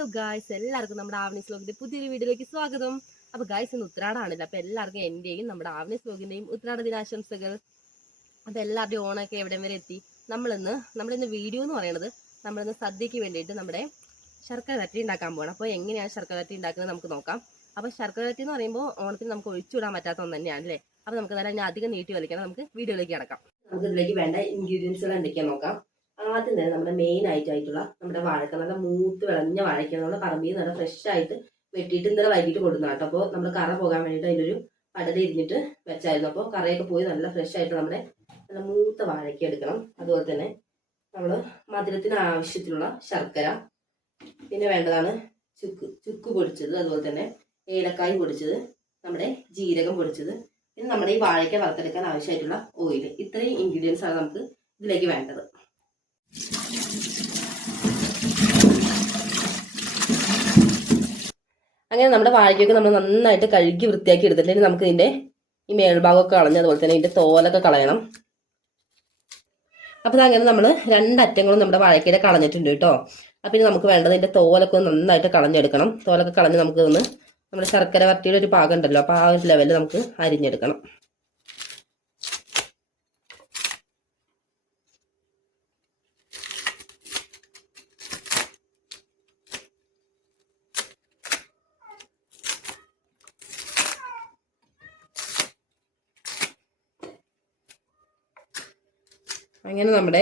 Hello guys, എല്ലാവർക്കും നമ്മുടെ ആവണീസ് വ്ലോഗിന്റെ പുതിയൊരു വീഡിയോയിലേക്ക് സ്വാഗതം. അപ്പോൾ ഗായ്സ്, ഇന്ന് ഉത്രാടാണല്ലോ. അപ്പോൾ എല്ലാവർക്കും എൻ്റെയും നമ്മുടെ ആവണീസ് വ്ലോഗിന്റെയും ഉത്രാട ദിനാശംസകൾ. അപ്പോൾ എല്ലാവരുടെയും ഓണമൊക്കെ എവിടം വരെ എത്തി. നമ്മളിന്ന് വീഡിയോ എന്ന് പറയുന്നത് നമ്മളിന്ന് സദ്യക്ക് വേണ്ടിയിട്ട് നമ്മുടെ ശർക്കര വരട്ടി ഉണ്ടാക്കാൻ പോകണം. അപ്പോൾ എങ്ങനെയാണ് ശർക്കര വരട്ടി ഉണ്ടാക്കുന്നത് നമുക്ക് നോക്കാം. അപ്പോൾ ശർക്കര വരട്ടി എന്ന് പറയുമ്പോൾ ഓണത്തിന് നമുക്ക് ഒഴിച്ചുവിടാൻ പറ്റാത്ത ഒന്ന് തന്നെയാണ് അല്ലേ. അപ്പോൾ നമുക്ക് തന്നെ അധികം നീട്ടി വലിക്കണം. നമുക്ക് വീഡിയോയിലേക്ക് കിടക്കാം. നമുക്ക് ഇതിലേക്ക് വേണ്ട ഇൻഗ്രീഡിയൻസുകൾ എന്തൊക്കെയാണെന്ന് നോക്കാം. ആദ്യം തന്നെ നമ്മുടെ മെയിൻ ആയിട്ടുള്ള നമ്മുടെ വാഴക്ക, നല്ല മൂത്ത് വിളഞ്ഞ വാഴക്ക നമ്മുടെ പറമ്പിൽ നല്ല ഫ്രഷ് ആയിട്ട് വെട്ടിയിട്ട് ഇന്നലെ വൈകിട്ട് കൊടുക്കുന്ന കേട്ടോ. അപ്പോൾ നമ്മൾ കറ പോകാൻ വേണ്ടിയിട്ട് അതിനൊരു പടല ഇരിഞ്ഞിട്ട് വെച്ചായിരുന്നു. അപ്പോൾ കറയൊക്കെ പോയി നല്ല ഫ്രഷ് ആയിട്ട് നമ്മുടെ നല്ല മൂത്ത വാഴയ്ക്ക എടുക്കണം. അതുപോലെ തന്നെ നമ്മൾ മധുരത്തിന് ആവശ്യത്തിനുള്ള ശർക്കര, പിന്നെ വേണ്ടതാണ് ചുക്ക് പൊടിച്ചത്, അതുപോലെ തന്നെ ഏലക്കായ് പൊടിച്ചത്, നമ്മുടെ ജീരകം പൊടിച്ചത്, പിന്നെ നമ്മുടെ ഈ വാഴയ്ക്ക വറുത്തെടുക്കാൻ ആവശ്യമായിട്ടുള്ള ഓയിൽ. ഇത്രയും ഇൻഗ്രീഡിയൻസ് ആണ് നമുക്ക് ഇതിലേക്ക് വേണ്ടത്. അങ്ങനെ നമ്മുടെ വാഴയ്ക്കൊക്കെ നമ്മൾ നന്നായിട്ട് കഴുകി വൃത്തിയാക്കി എടുത്തിട്ടുണ്ടെങ്കിൽ നമുക്ക് ഇതിൻ്റെ ഈ മേൽഭാഗമൊക്കെ കളഞ്ഞ് അതുപോലെ തന്നെ ഇതിൻ്റെ തോലൊക്കെ കളയണം. അപ്പോൾ അങ്ങനെ നമ്മൾ രണ്ടറ്റങ്ങളും നമ്മുടെ വാഴയ്ക്കയുടെ കളഞ്ഞിട്ടുണ്ട് കേട്ടോ. അപ്പം ഇനി നമുക്ക് വേണ്ടത് ഇതിൻ്റെ തോലൊക്കെ നന്നായിട്ട് കളഞ്ഞെടുക്കണം. തോലൊക്കെ കളഞ്ഞ് നമുക്ക് ഒന്ന് നമ്മുടെ ശർക്കര വരട്ടിയുടെ ഒരു പാകം ഉണ്ടല്ലോ, അപ്പോൾ ആ ഒരു ലെവലിൽ നമുക്ക് അരിഞ്ഞെടുക്കണം. അങ്ങനെ നമ്മുടെ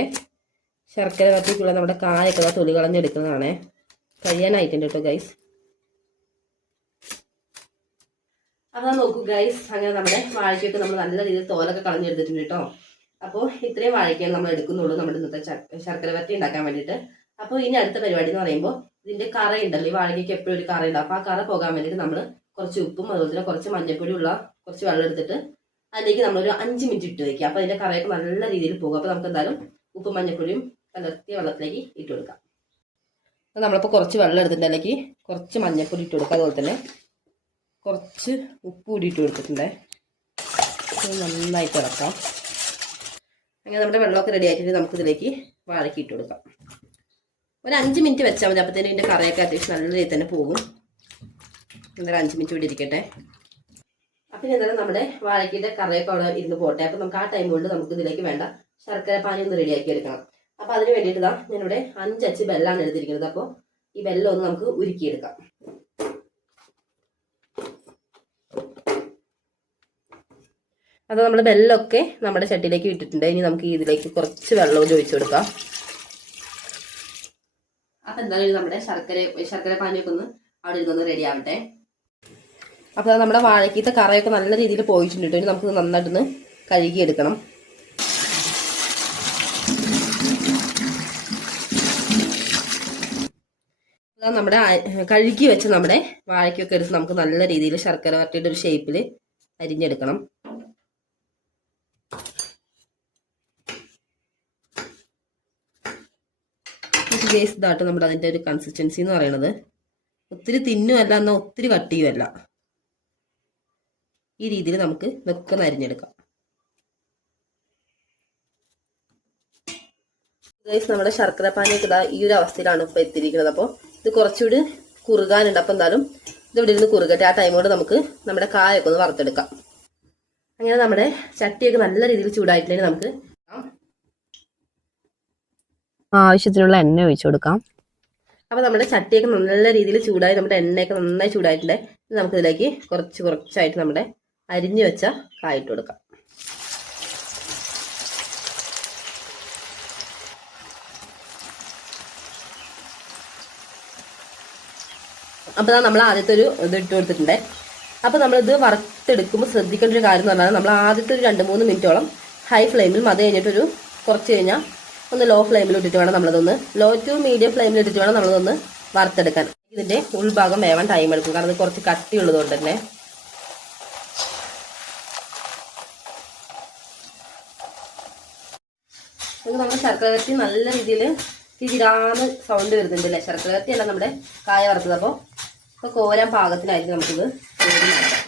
ശർക്കര വരട്ടിക്കുള്ള നമ്മുടെ കായൊക്കെ തൊലി കളഞ്ഞെടുക്കുന്നതാണ്. കഴിയാനായിട്ടുണ്ട് കേട്ടോ ഗൈസ്. അതാ നോക്കൂ ഗൈസ്, അങ്ങനെ നമ്മുടെ വാഴയ്ക്കൊക്കെ നമ്മൾ നല്ല രീതിയിൽ തോലൊക്കെ കളഞ്ഞെടുത്തിട്ടുണ്ട് കേട്ടോ. അപ്പോൾ ഇത്രയും വാഴയ്ക്കാണ് നമ്മൾ എടുക്കുന്നുള്ളൂ നമ്മുടെ ഇന്നത്തെ ശർക്കര വരട്ടി ഉണ്ടാക്കാൻ വേണ്ടിയിട്ട്. അപ്പോൾ ഇനി അടുത്ത പരിപാടി എന്ന് പറയുമ്പോൾ ഇതിൻ്റെ കറ ഉണ്ടല്ലോ, ഈ വാഴയ്ക്കൊക്കെ എപ്പോഴും ഒരു കറ ഉണ്ടാവും. അപ്പോൾ ആ കറ പോകാൻ വേണ്ടിയിട്ട് നമ്മൾ കുറച്ച് ഉപ്പും അതുപോലെ തന്നെ കുറച്ച് മഞ്ഞൾപ്പൊടിയുള്ള കുറച്ച് വെള്ളം എടുത്തിട്ട് അതിലേക്ക് നമ്മളൊരു 5 മിനിറ്റ് ഇട്ട് വയ്ക്കുക. അപ്പോൾ അതിൻ്റെ കറയൊക്കെ നല്ല രീതിയിൽ പോകും. അപ്പോൾ നമുക്ക് എന്തായാലും ഉപ്പും മഞ്ഞൾപ്പൊടിയും കലർത്തിയ വെള്ളത്തിലേക്ക് ഇട്ട് കൊടുക്കാം. അപ്പോൾ നമ്മളിപ്പോൾ കുറച്ച് വെള്ളം എടുത്തിട്ട് അതിലേക്ക് കുറച്ച് മഞ്ഞൾപ്പൊടി ഇട്ട് കൊടുക്കുക, അതുപോലെ തന്നെ കുറച്ച് ഉപ്പ് കൂടി ഇട്ട് കൊടുത്തിട്ടുണ്ട്. നന്നായിട്ട് ഇളക്കാം. അങ്ങനെ നമ്മുടെ വെള്ളമൊക്കെ റെഡി ആക്കിയിട്ട് നമുക്കിതിലേക്ക് വാഴയ്ക്ക് ഇട്ട് കൊടുക്കാം. ഒരു 5 മിനിറ്റ് വെച്ചാൽ മതി. അപ്പോഴത്തേനും ഇതിൻ്റെ കറയൊക്കെ അത്യാവശ്യം നല്ല രീതിയിൽ തന്നെ പോകും. എന്തായാലും 5 മിനിറ്റ് ഇവിടെ ഇരിക്കട്ടെ. അപ്പം എന്തായാലും നമ്മുടെ വാഴയ്ക്കയുടെ കറയൊക്കെ അവിടെ ഇരുന്ന് പോട്ടെ. അപ്പം നമുക്ക് ആ ടൈം കൊണ്ട് നമുക്ക് ഇതിലേക്ക് വേണ്ട ശർക്കര പാനി ഒന്ന് റെഡിയാക്കി എടുക്കണം. അപ്പം അതിന് വേണ്ടിയിട്ട് ഞാനിവിടെ 5 അച്ച് വെല്ലമാണ് എടുത്തിരിക്കുന്നത്. അപ്പോൾ ഈ വെല്ലം ഒന്ന് നമുക്ക് ഉരുക്കിയെടുക്കാം. അപ്പോൾ നമ്മൾ വെല്ലമൊക്കെ നമ്മുടെ ചട്ടിയിലേക്ക് ഇട്ടിട്ടുണ്ട്. ഇനി നമുക്ക് ഇതിലേക്ക് കുറച്ച് വെള്ളം ഒഴിച്ചു കൊടുക്കാം. അപ്പം എന്തായാലും നമ്മുടെ ശർക്കര പാനിയൊക്കെ ഒന്ന് അവിടെ ഇരുന്നൊന്ന് റെഡി ആവട്ടെ. അപ്പോൾ നമ്മുടെ വാഴയ്ക്കത്തെ കറയൊക്കെ നല്ല രീതിയിൽ പോയിട്ടുണ്ട്. ഇനി നമുക്ക് നന്നായിട്ടൊന്ന് കഴുകിയെടുക്കണം. നമ്മുടെ കഴുകി വെച്ച് നമ്മുടെ വാഴയ്ക്കൊക്കെ എടുത്ത് നമുക്ക് നല്ല രീതിയിൽ ശർക്കര വരട്ടിയുടെ ഒരു ഷേപ്പിൽ അരിഞ്ഞെടുക്കണം. ഇതാട്ടോ നമ്മുടെ അതിൻ്റെ ഒരു കൺസിസ്റ്റൻസി എന്ന് പറയുന്നത്. ഒത്തിരി തിന്നുമല്ല, എന്നാൽ ഒത്തിരി കട്ടിയുമല്ല. ഈ രീതിയിൽ നമുക്ക് ഇതൊക്കെ അരിഞ്ഞെടുക്കാം. നമ്മുടെ ശർക്കര പാനിയൊക്കെ ഈ ഒരു അവസ്ഥയിലാണ് ഇപ്പോൾ എത്തിയിരിക്കുന്നത്. അപ്പോൾ ഇത് കുറച്ചുകൂടി കുറുകാനുണ്ട്. അപ്പോൾ എന്തായാലും ഇതിവിടെ ഇരുന്ന് കുറുകട്ടെ. ആ ടൈം കൊണ്ട് നമുക്ക് നമ്മുടെ കായൊക്കെ ഒന്ന് വറുത്തെടുക്കാം. അങ്ങനെ നമ്മുടെ ചട്ടിയൊക്കെ നല്ല രീതിയിൽ ചൂടായിട്ടില്ലെങ്കിൽ നമുക്ക് ആവശ്യത്തിനുള്ള എണ്ണ ഒഴിച്ചു കൊടുക്കാം. അപ്പോൾ നമ്മുടെ ചട്ടിയൊക്കെ നല്ല രീതിയിൽ ചൂടായി, നമ്മുടെ എണ്ണയൊക്കെ നന്നായി ചൂടായിട്ടുണ്ട്. നമുക്കിതിലേക്ക് കുറച്ചായിട്ട് നമ്മുടെ അരിഞ്ഞു വെച്ച കായിട്ട് കൊടുക്കാം. അപ്പോൾ നമ്മൾ ആദ്യത്തെ ഒരു ഇത് ഇട്ട് കൊടുത്തിട്ടുണ്ട്. അപ്പോൾ നമ്മളിത് വറുത്തെടുക്കുമ്പോൾ ശ്രദ്ധിക്കേണ്ട ഒരു കാര്യം എന്ന് പറഞ്ഞാൽ നമ്മൾ ആദ്യത്തെ ഒരു 2-3 മിനിറ്റോളം ഹൈ ഫ്ലെയിമിൽ, അത് കഴിഞ്ഞിട്ടൊരു കുറച്ച് കഴിഞ്ഞാൽ ഒന്ന് ലോ ഫ്ലെയിമിൽ ഇട്ടിട്ട് വേണം നമ്മളതൊന്ന്, ലോ ടു മീഡിയം ഫ്ലെയിമിൽ ഇട്ടിട്ട് വേണം നമ്മളതൊന്ന് വറുത്തെടുക്കാൻ. ഇതിൻ്റെ ഉൾഭാഗം വേവാൻ ടൈം എടുക്കും, കാരണം ഇത് കുറച്ച് കട്ടിയുള്ളതുകൊണ്ട് തന്നെ. നമ്മുടെ ശർക്കര വരട്ടി നല്ല രീതിയിൽ തിരിരാന്ന് സൗണ്ട് വരുന്നുണ്ട് അല്ലേ. ശർക്കര വരട്ടി അല്ല നമ്മുടെ കായ വറുത്തത്. അപ്പോൾ കോരാൻ പാകത്തിനായിരിക്കും നമുക്കിത് മാറ്റാം.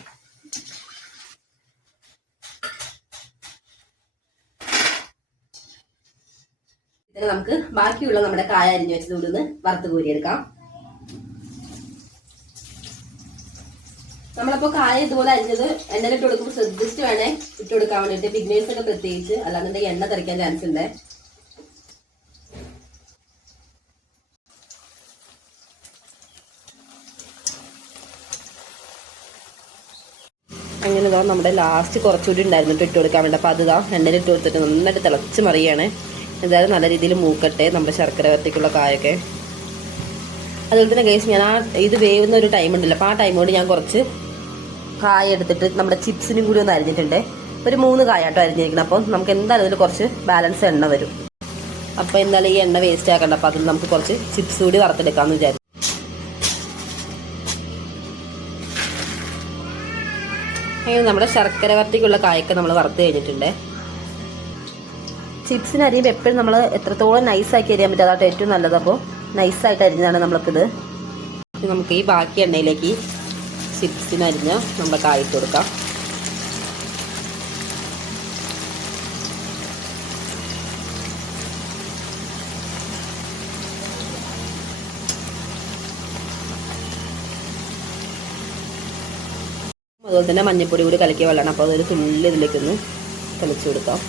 ഇതിന് നമുക്ക് ബാക്കിയുള്ള നമ്മുടെ കായ അരിഞ്ഞു വെച്ചത് കൊണ്ട് വറുത്ത് കോരിയെടുക്കാം. നമ്മളപ്പോൾ കായ ഇതുപോലെ അരിഞ്ഞത് എണ്ണയിലിട്ട് കൊടുക്കുമ്പോൾ ശ്രദ്ധിച്ചിട്ട് വേണേ ഇട്ട് കൊടുക്കാൻ വേണ്ടിയിട്ട്, ബിഗ്നേഴ്സ് ഒക്കെ പ്രത്യേകിച്ച്, അല്ലാന്നുണ്ടെങ്കിൽ എണ്ണ തെറിക്കാൻ ചാൻസ് ഉണ്ട്. അങ്ങനെ ഇതാ നമ്മുടെ ലാസ്റ്റ് കുറച്ചുകൂടി ഉണ്ടായിരുന്നിട്ട് ഇട്ട് കൊടുക്കാൻ വേണ്ടി. അപ്പോൾ അതിതാ എണ്ണയിൽ ഇട്ട് കൊടുത്തിട്ട് നന്നായിട്ട് തിളച്ച് മറിയാണ്. എന്തായാലും നല്ല രീതിയിൽ മൂക്കട്ടെ നമ്മുടെ ശർക്കര വരട്ടിക്കുള്ള കായൊക്കെ. അതുപോലെ തന്നെ ഗൈസ്, ഞാൻ ഇത് വേവുന്ന ഒരു ടൈം ഉണ്ടല്ലോ, അപ്പോൾ ആ ടൈം കൊണ്ട് ഞാൻ കുറച്ച് കായ എടുത്തിട്ട് നമ്മുടെ ചിപ്സിനും കൂടി ഒന്ന് അരിഞ്ഞിട്ടുണ്ട്. ഒരു 3 കായാട്ടോ അരിഞ്ഞിരിക്കണം. അപ്പോൾ നമുക്ക് എന്തായാലും അതിൽ കുറച്ച് ബാലൻസ് എണ്ണ വരും. അപ്പോൾ എന്തായാലും ഈ എണ്ണ വേസ്റ്റ് ആക്കണ്ട. അപ്പോൾ അതിൽ നമുക്ക് കുറച്ച് ചിപ്സ് കൂടി വറുത്തെടുക്കാമെന്ന് വിചാരിച്ചു. അങ്ങനെ നമ്മുടെ ശർക്കര വരട്ടിക്കുള്ള കായൊക്കെ നമ്മൾ വറുത്ത് കഴിഞ്ഞിട്ടുണ്ട്. ചിപ്സിന് അരിയുമ്പോൾ എപ്പോഴും നമ്മൾ എത്രത്തോളം നൈസാക്കി അരിയാൻ പറ്റും അതായിട്ട് ഏറ്റവും നല്ലത്. അപ്പോൾ നൈസായിട്ട് അരിഞ്ഞാണ് നമ്മൾക്കിത്. നമുക്ക് ഈ ബാക്കി എണ്ണയിലേക്ക് ചിപ്സിന് അരിഞ്ഞ് നമ്മുടെ കായിട്ട് കൊടുക്കാം. അതുപോലെ തന്നെ മഞ്ഞൾപ്പൊടി കൂടി കലക്കിയ വെള്ളമാണ്. അപ്പോൾ അതൊരു തുള്ളി ഇതിലേക്കൊന്ന് തെളിച്ച് കൊടുക്കാം.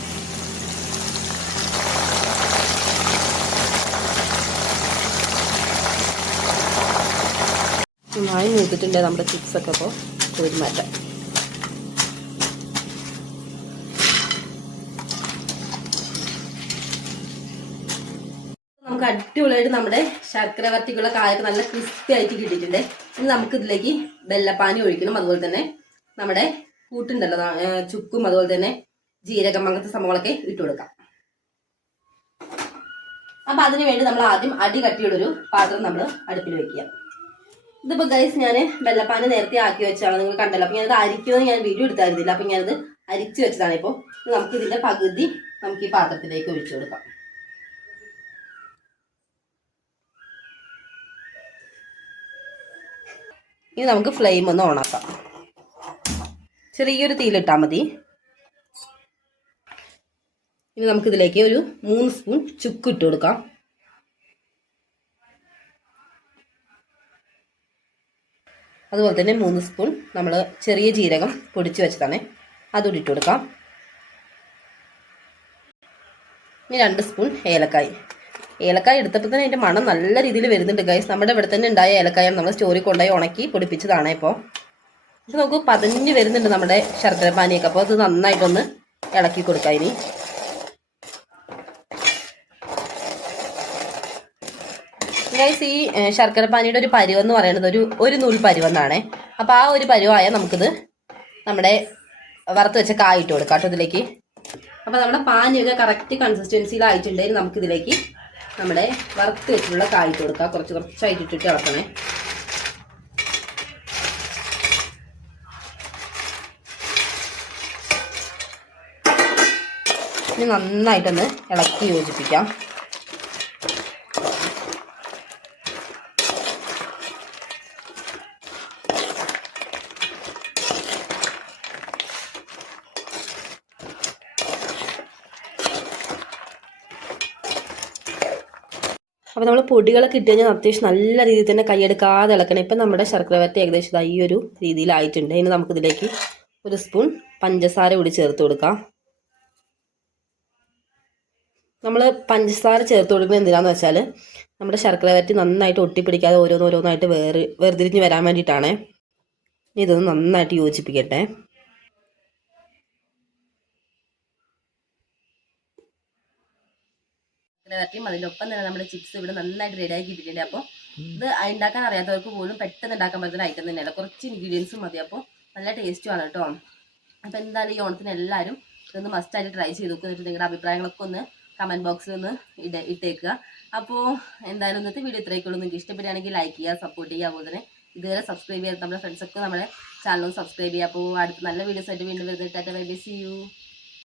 നന്നായി മൂത്തിട്ടുണ്ട് നമ്മുടെ ചിപ്സൊക്കെ. അപ്പോൾ കോരി മാറ്റാം. നമുക്ക് അടിപൊളിയായിട്ട് നമ്മുടെ ശർക്കര വരട്ടിക്കുള്ള കായൊക്കെ നല്ല ക്രിസ്പി ആയിട്ട് കിട്ടിയിട്ടുണ്ട്. ഇനി നമുക്ക് ഇതിലേക്ക് വെള്ളപ്പാനി ഒഴിക്കണം. അതുപോലെ തന്നെ നമ്മുടെ കൂട്ടുണ്ടല്ലോ, ചുക്കും അതുപോലെ തന്നെ ജീരകം അങ്ങനത്തെ സംഭവങ്ങളൊക്കെ ഇട്ട് കൊടുക്കാം. അപ്പൊ അതിനു വേണ്ടി നമ്മൾ ആദ്യം അടി കട്ടിയുള്ളൊരു പാത്രം നമ്മൾ അടുപ്പിൽ വെക്കുക. ഇതിപ്പോൾ ഗൈസ് ഞാൻ വെള്ളപ്പാന് നേരത്തെ ആക്കി വെച്ചാണ്, നിങ്ങൾ കണ്ടല്ലോ. അപ്പോൾ ഞാനത് അരിക്കുമെന്ന് ഞാൻ വീഡിയോ എടുത്തായിരുന്നില്ല. അപ്പം ഞാനത് അരിച്ച് വെച്ചതാണ്. ഇപ്പോൾ നമുക്ക് ഇതിൻ്റെ പകുതി നമുക്ക് ഈ പാത്രത്തിലേക്ക് ഒഴിച്ചു കൊടുക്കാം. ഇനി നമുക്ക് ഫ്ലെയിം ഒന്ന് ഓണാക്കാം. ചെറിയൊരു തീയിലിട്ടാൽ മതി. ഇനി നമുക്കിതിലേക്ക് ഒരു 3 സ്പൂൺ ചുക്ക് ഇട്ട് കൊടുക്കാം. അതുപോലെ തന്നെ 3 സ്പൂൺ നമ്മൾ ചെറിയ ജീരകം പൊടിച്ച് വെച്ചതാണ്, അതുകൂടി ഇട്ട് കൊടുക്കാം. ഇനി 2 സ്പൂൺ ഏലക്കായ്. ഏലക്കായ എടുത്തപ്പോൾ തന്നെ അതിൻ്റെ മണം നല്ല രീതിയിൽ വരുന്നുണ്ട് ഗൈസ്. നമ്മുടെ ഇവിടെ തന്നെ ഉണ്ടായ ഏലക്കായ നമ്മൾ സ്റ്റോറിൽ കൊണ്ടുപോയി ഉണക്കി പൊടിപ്പിച്ചതാണ്. ഇപ്പോൾ ഇത് നമുക്ക് പതഞ്ഞ് വരുന്നുണ്ട് നമ്മുടെ ശർക്കര പാനിയൊക്കെ. അപ്പോൾ അത് നന്നായിട്ടൊന്ന് ഇളക്കി കൊടുക്കാം. ഇനി ഗൈസ്, ഈ ശർക്കര പാനിയുടെ ഒരു പരുവെന്ന് പറയുന്നത് ഒരു നൂൽ പരുവെന്നാണ്. അപ്പോൾ ആ ഒരു പരുവായാൽ നമുക്കിത് നമ്മുടെ വറുത്ത് വെച്ച കായ ഇട്ട് കൊടുക്കാം കേട്ടോ ഇതിലേക്ക്. അപ്പോൾ നമ്മുടെ പാനിയൊക്കെ കറക്റ്റ് കൺസിസ്റ്റൻസിയിലായിട്ടുണ്ടെങ്കിൽ നമുക്കിതിലേക്ക് നമ്മുടെ വറുത്ത് വെച്ചിട്ടുള്ള കായ ഇട്ട് കൊടുക്കാം. കുറച്ചായിട്ട് ഇട്ടിട്ട് ഇളക്കണേ. ഇനി നന്നായിട്ടൊന്ന് ഇളക്കി യോജിപ്പിക്കാം. അപ്പോൾ നമ്മൾ പൊടികളൊക്കെ ഇട്ട് കഴിഞ്ഞാൽ അത്യാവശ്യം നല്ല രീതിയിൽ തന്നെ കൈയെടുക്കാതെ ഇളക്കണം. ഇപ്പം നമ്മുടെ ശർക്കര വരട്ടി ഏകദേശം ഈ ഒരു രീതിയിലായിട്ടുണ്ട്. ഇനി നമുക്കിതിലേക്ക് 1 സ്പൂൺ പഞ്ചസാര കൂടി ചേർത്ത് കൊടുക്കാം. നമ്മൾ പഞ്ചസാര ചേർത്ത് കൊടുക്കുന്നത് എന്തിനാന്ന് വെച്ചാൽ നമ്മുടെ ശർക്കര വരട്ടി നന്നായിട്ട് ഒട്ടിപ്പിടിക്കാതെ ഓരോന്നായിട്ട് വേർതിരിഞ്ഞ് വരാൻ വേണ്ടിയിട്ടാണ്. ഇതൊന്ന് നന്നായിട്ട് യോജിപ്പിക്കട്ടെ. വരട്ടിയും അതിനൊപ്പം തന്നെ നമ്മുടെ ചിപ്സ് ഇവിടെ നന്നായിട്ട് റെഡി ആക്കി ഇട്ടിട്ടുണ്ട്. അപ്പോൾ ഇത് ഉണ്ടാക്കാൻ അറിയാത്തവർക്ക് പോലും പെട്ടെന്ന് ഉണ്ടാക്കാൻ പറ്റുന്ന ഐറ്റം തന്നെയല്ല. കുറച്ച് ഇൻഗ്രീഡിയൻസും മതി. അപ്പോൾ നല്ല ടേസ്റ്റുമാണ് കേട്ടോ. അപ്പോൾ എന്തായാലും ഈ ഓണത്തിന് എല്ലാവരും ഇതൊന്ന് മസ്റ്റായിട്ട് ട്രൈ ചെയ്ത് നോക്കുക. എന്നിട്ട് നിങ്ങളുടെ അഭിപ്രായങ്ങളൊക്കെ ഒന്ന് കമൻറ്റ് ബോക്സിൽ ഒന്ന് ഇട്ടേക്കുക. അപ്പോൾ എന്തായാലും ഇന്നത്തെ വീഡിയോ ഇത്രയൊക്കെയുള്ളൂ. നിങ്ങൾക്ക് ഇഷ്ടപ്പെടുകയാണെങ്കിൽ ലൈക്ക് ചെയ്യുക, സപ്പോർട്ട് ചെയ്യുക. അതുപോലെ തന്നെ ഇതുവരെ സബ്സ്ക്രൈബ് ചെയ്യാത്ത നമ്മുടെ ഫ്രണ്ട്സൊക്കെ നമ്മുടെ ചാനൽ സബ്സ്ക്രൈബ് ചെയ്യുക. അപ്പോൾ അടുത്ത നല്ല വീഡിയോസ് ആയിട്ട് വീണ്ടും വരുന്നത്. Tata bye bye, see U.